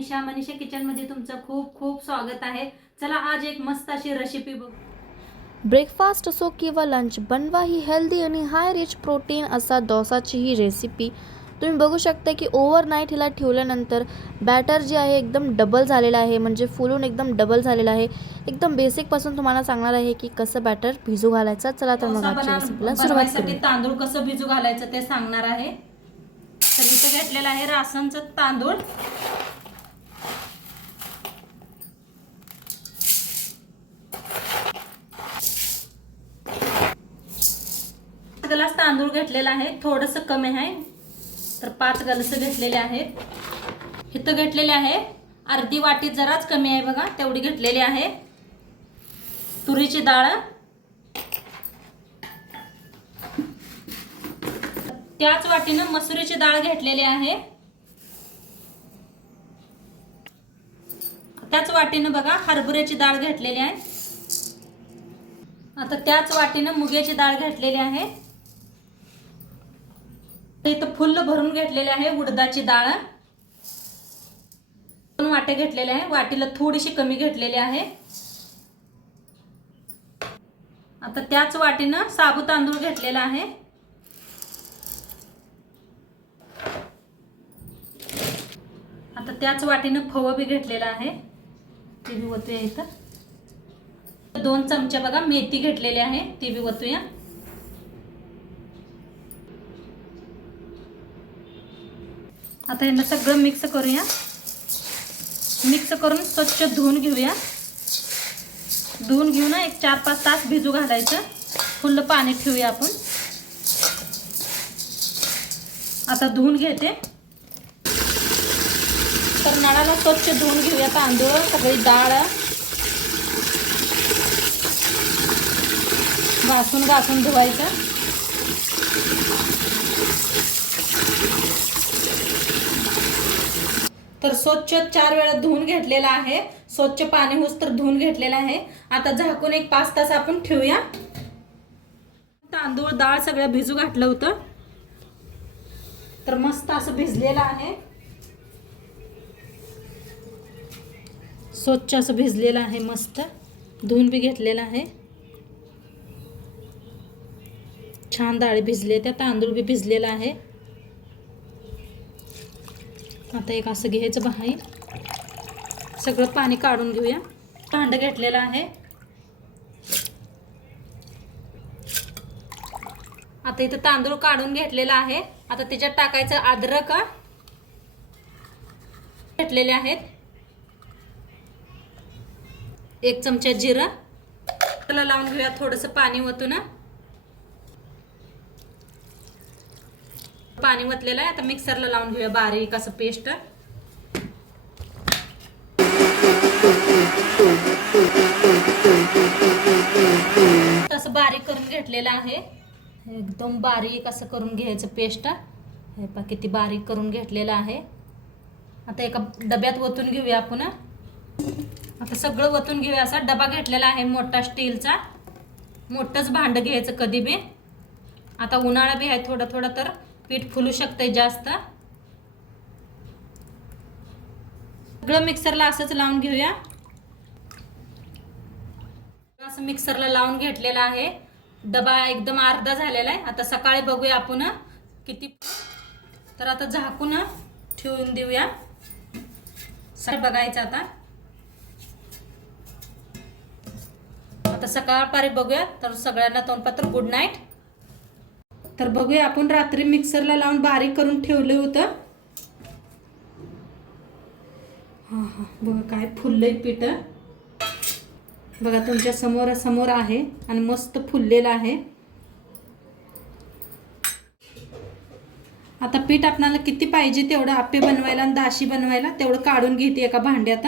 मनीषा मनीषा किचनमध्ये तुमचं खूप खूप स्वागत आहे. चला आज एक मस्त अशी रेसिपी बघू. ब्रेकफास्ट असो किंवा लंच बनवा ही हेल्दी आणि हाय रिच प्रोटीन असा डोसाची ही रेसिपी तुम्ही बघू शकता की ओव्हरनाईट हिला ठेवल्यानंतर बॅटर जे आहे एकदम डबल झालेलं आहे. म्हणजे फुलून एकदम डबल झालेलं आहे. एकदम बेसिकपासून तुम्हाला सांगणार आहे की कसं बॅटर भिजू घालायचं. चला तर मग रेसिपीला सुरुवात तांदूळ कसं भिजू घालायचं ते सांगणार आहे. तर इथं घेतलेलं आहे रासनचं तांदूळ. ग्लास तांदूळ घेतलेला आहे. थोडस कमी आहे. तर पाच गलस घेतलेले आहेत. इथं घेतलेले आहे. अर्धी वाटी जराच कमी आहे बघा. तेवढी घेतलेली आहे. तुरीची डाळ. त्याच वाटीनं मसुरीची डाळ घेतलेली आहे. त्याच वाटीनं बघा हरभऱ्याची डाळ घेतलेली आहे. आता त्याच वाटीनं मुग्याची डाळ घेतलेली आहे. इथं फुल्ल भरून घेतलेले आहे उडदाची डाळ. दोन वाटे घेतलेले आहे. वाटीला थोडीशी कमी घेतलेली आहे. आता त्याच वाटीनं साबू तांदूळ घेतलेला आहे. आता त्याच वाटीनं फवं बी घेतलेलं आहे. ते बी वतूया इथं. दोन चमचे बघा मेथी घेतलेली आहे. ती बी वतूया आता यांना सगळं मिक्स करूया. मिक्स करून स्वच्छ धुवून घेऊया. धुवून घेऊन एक चार पाच तास भिजू घालायचं. फुल्ल पाणी ठेवूया आपण. आता धुवून घेते. तर नळाला स्वच्छ धुवून घेऊया तांदूळ सगळी डाळ. घासून घासून धुवायचं. तर स्वच्छ चार वेळा धुवून घेतलेला आहे. स्वच्छ पाणी होस तर धुवून घेतलेलं आहे. आता झाकून एक पाच तास आपण ठेवूया. तांदूळ डाळ सगळं भिजू घातलं होतं. तर मस्त असं भिजलेलं आहे. स्वच्छ असं भिजलेलं आहे मस्त. धुवून बी घेतलेलं आहे. छान डाळी भिजले त्या तांदूळ बी भिजलेला आहे. आता एक असं घ्यायचं बाहेर. सगळं पाणी काढून घेऊया. भांड घेतलेलं आहे. आता इथं तांदूळ काढून घेतलेला आहे. आता त्याच्यात टाकायचं अद्रक. घेतलेले आहेत. एक चमचा जिरं. त्याला लावून घेऊया थोडंसं पाणी ओतून. पाणी ओतलेलं आहे. आता मिक्सरला लावून घेऊया बारीक असं पेस्ट असं बारीक करून घेतलेलं आहे. एकदम बारीक असं करून घ्यायचं पेस्ट हे पा किती बारीक करून घेतलेलं आहे. आता एका डब्यात ओतून घेऊया आपण. आता सगळं वतून घेऊया. असा डबा घेतलेला आहे मोठा स्टीलचा. मोठंच भांडं घ्यायचं कधी बी. आता उन्हाळा बी आहे थोडं थोडं तर. पीठ फुलू शकते जास्त. सगळं मिक्सरला असंच लावून घेऊया. असं मिक्सरला लावून घेतलेलं आहे. डबा एकदम अर्धा झालेला आहे. आता सकाळी बघूया आपण किती. तर आता झाकून ठेवून देऊया. सर बघायचं आता. आता सकाळपारी बघूया. तर सगळ्यांना तोंडपत्र गुड नाईट तर बघूया आपण रात्री मिक्सरला लावून बारीक करून ठेवलं होतं. हां हां. बघा काय फुललंय पीठ. बघा तुमच्यासमोर समोर आहे आणि मस्त फुललेलं आहे. आता पीठ आपणाला किती पाहिजे तेवढं आप्पे बनवायला आणि दाशी बनवायला तेवढं काढून घेते एका भांड्यात.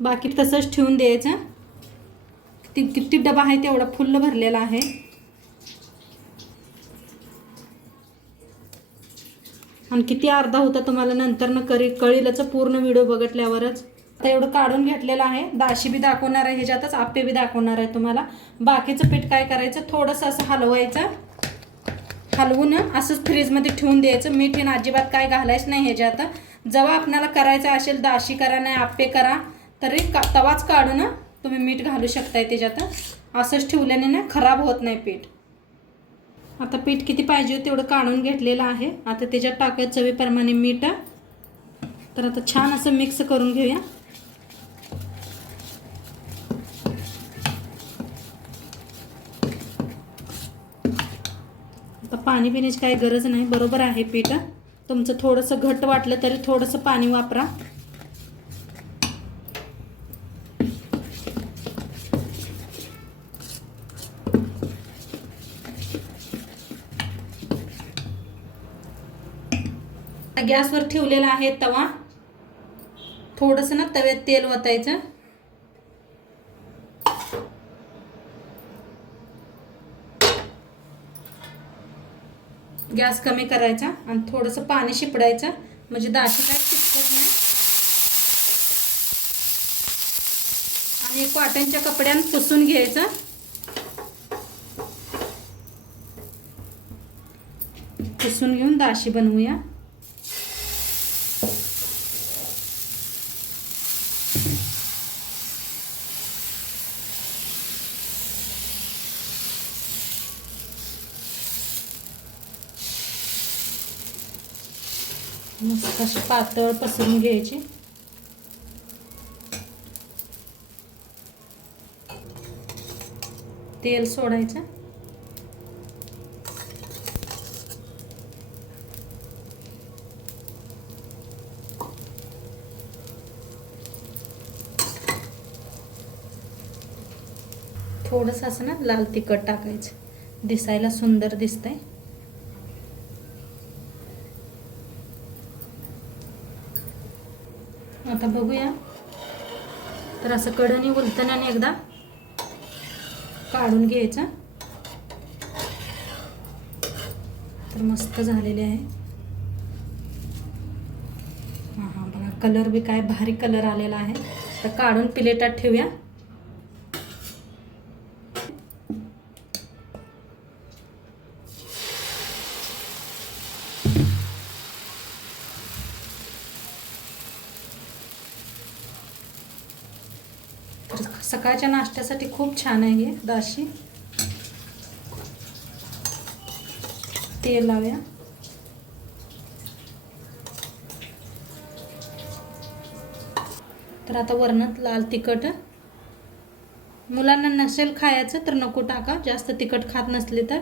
बाकी तसंच ठेवून द्यायचं. किती किती डबा आहे तेवढा फुल्ल भरलेला आहे. आणि किती अर्धा होता तुम्हाला? नंतर न करी कळीलच पूर्ण व्हिडिओ बघितल्यावरच. आता एवढं काढून घेतलेलं आहे. दाशी बी दाखवणार आहे ह्याच्यातच आप्पे बी दाखवणार आहे तुम्हाला. बाकीचं पीठ काय करायचं? थोडंसं असं हलवायचं. हलवून असंच फ्रीजमध्ये ठेवून द्यायचं. मीठ हे अजिबात काय घालायचं नाही ह्याच्यात. जेव्हा आपल्याला करायचं असेल दाशी करा नाही आप्पे करा तरी का तवाच काढून तुम्ही मीठ घालू शकताय त्याच्यात. असंच ठेवल्याने ना खराब होत नाही पीठ. आता पीठ किती पाहिजे तेवढं काढून घेतलेलं आहे. आता त्याच्यात टाकायचं चवीप्रमाणे मीठ. तर आता छान असं मिक्स करून घेऊया. आता पाणी पिण्याची काही गरज नाही. बरोबर आहे पीठ. तुमचं थोडंसं घट्ट वाटलं तरी थोडंसं पाणी वापरा. गॅसवर ठेवलेला आहे तवा. थोडंसं ना तव्यात तेल ओतायचं गॅस कमी करायचा आणि थोडंसं पाणी शिपडायचं. म्हणजे दाशी काय चिपकत नाही. आणि कॉटनच्या कपड्यानं पुसून घ्यायचं. पुसून घेऊन दाशी बनवूया. मस्त अशी पातळ पसरून घ्यायची. तेल सोडायचं. थोडंसं असं ना लाल तिखट टाकायचं. दिसायला सुंदर दिसतंय आता बघूया तर असं कडणी उलतण्याने एकदा काढून घ्यायचं. तर मस्त झालेले आहे. हां हां बघा कलर बी काय भारी कलर आलेला आहे. तर काढून प्लेटात ठेवूया. सकाळच्या नाश्त्यासाठी खूप छान आहे हे दाशी. तेल लावूया. तर आता वरणात लाल तिखट. मुलांना नसेल खायचं तर नको टाका जास्त तिखट खात नसले तर.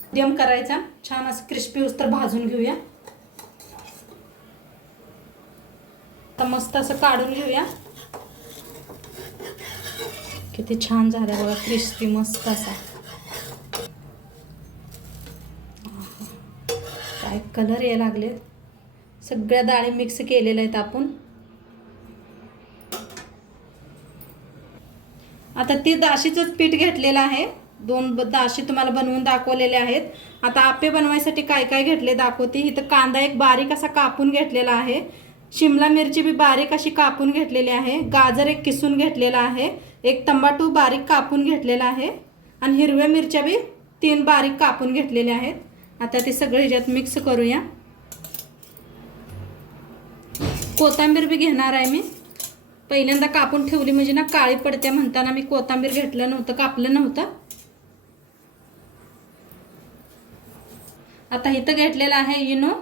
मध्यम करायचा छान असं क्रिस्पी तर भाजून घेऊया. मस्त असं काढून घेऊया. किती छान झालं बघा क्रिस्पी मस्त असा. काय कलर यायला लागले सगळ्या डाळी मिक्स केलेल्या आहेत आपण. आता ते दाशीचंच पीठ घेतलेलं आहे. दोन दाशी तुम्हाला बनवून दाखवलेले आहेत. आता आप्पे बनवायसाठी काय काय घेतले दाखवते. इथं कांदा एक बारीक असा कापून घेतलेला आहे. शिमला मिरची बी बारीक अशी कापून घेतलेली आहे. गाजर एक किसून घेतलेला आहे. एक तंबाटू बारीक कापून घेतलेला आहे. आणि हिरव्या मिरच्या बी तीन बारीक कापून घेतलेल्या आहेत. आता ते सगळं ह्याच्यात मिक्स करूया. कोथिंबीर बी घेणार आहे मी. पहिल्यांदा कापून ठेवली म्हणजे ना काळी पडते म्हणताना मी कोथांबीर घेतलं नव्हतं कापलं नव्हतं. आता इथं घेतलेलं आहे इनो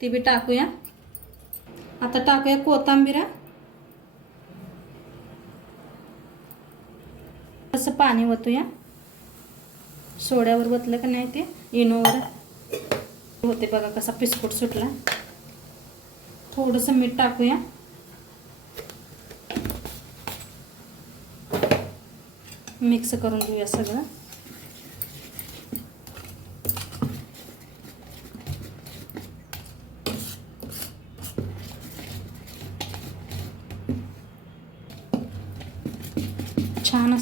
ती बी टाकूया. आता टाकूया कोथिंबीर असं पाणी ओतूया. सोड्यावर वतलं का नाही ते? इनोवर. होते बघा कसा पिस्कुट सुटला. थोडंसं मीठ टाकूया. मिक्स करून घेऊया सगळं.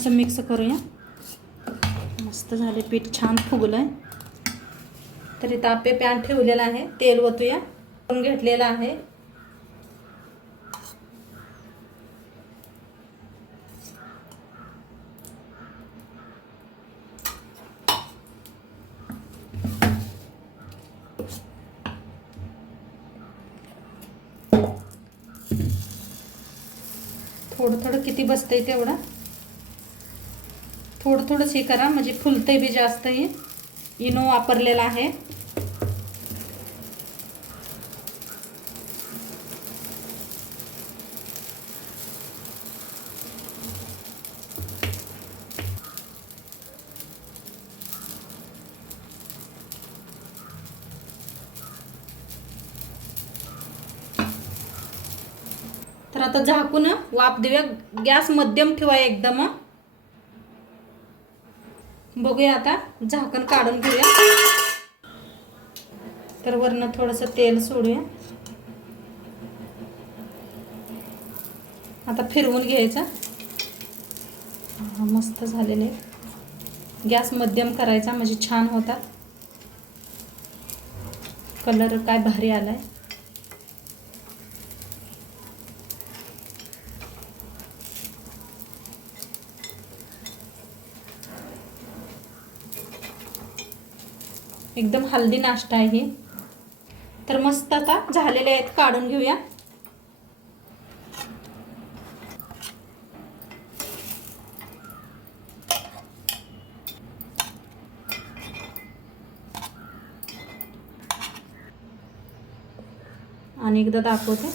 थोडंसं मिक्स करूया. मस्त झाले पीठ छान फुगलं आहे तरी तापे पॅन ठेवलेला आहे तेल ओतूया. पण घेतलेलं आहे. थोडं थोडं किती बसतंय तेवढं? थोडं थोडंच हे करा म्हणजे फुलतंय बी जास्त हे. इनो वापरलेला आहे. तर आता झाकून वाफ देऊया. गॅस मध्यम ठेवा एकदम. बघूया आता झाकण काढून घेऊया. तर वरनं थोडंसं तेल सोडूया. आता फिरवून घ्यायचं. मस्त झालेले. गॅस मध्यम करायचा म्हणजे छान होतात. कलर काय भारी आलाय. एकदम हल्दी नाश्ता आहे तर मस्त आता झालेले आहेत काढून घेऊया. आणि एकदा दाखवते.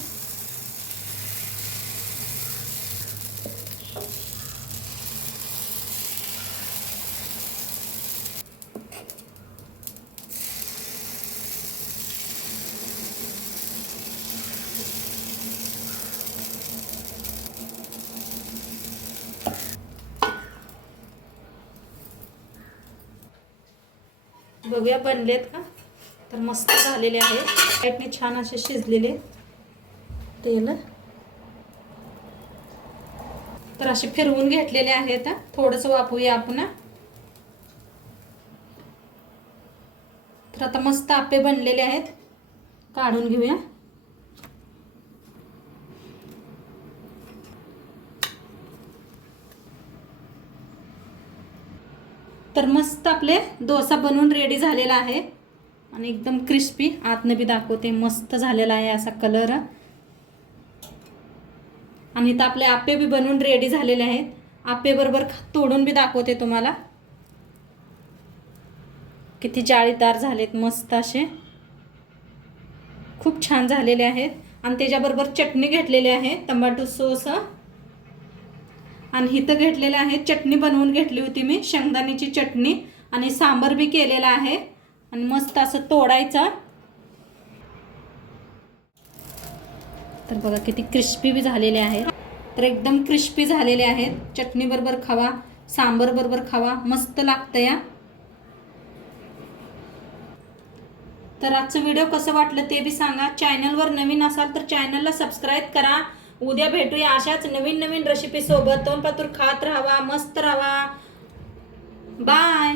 बघूया बनलेत का? तर मस्त झालेले आहेत. लाईटने छान असे शिजलेले तेल. तर असे फिरवून घेतलेले आहेत. थोडंसं वापरूया आपण. तर आता मस्त आपे बनलेले आहेत. काढून घेऊया. तर मस्त आपले डोसा बनवून रेडी झालेला आहे. आणि एकदम क्रिस्पी आतनं बी दाखवते मस्त झालेला आहे असा कलर आणि इथं आपले आप्पे बी बनवून रेडी झालेले आहेत. आपेबरोबर तोडून बी दाखवते तुम्हाला. किती जाळीदार झालेत मस्त असे. खूप छान झालेले आहेत. आणि त्याच्याबरोबर चटणी घेतलेली आहे टमाटो सॉस. आणि इथं घेतलेलं आहे चटणी बनवून घेतली होती मी शेंगदाण्याची चटणी आणि सांबर बी केलेला आहे. आणि मस्त असं तोडायचं. तर बघा किती क्रिस्पी बी झालेले आहेत तर एकदम क्रिस्पी झालेले आहेत. चटणी बरोबर खावा सांबर बरोबर खावा मस्त लागतं या तर आजचं व्हिडिओ कसं वाटलं ते बी सांगा. चॅनलवर नवीन असाल तर चॅनलला सबस्क्राईब करा. उद्या भेटूया अशाच नवीन नवीन रेसिपी सोबत. खात राहावा मस्त राहावा. बाय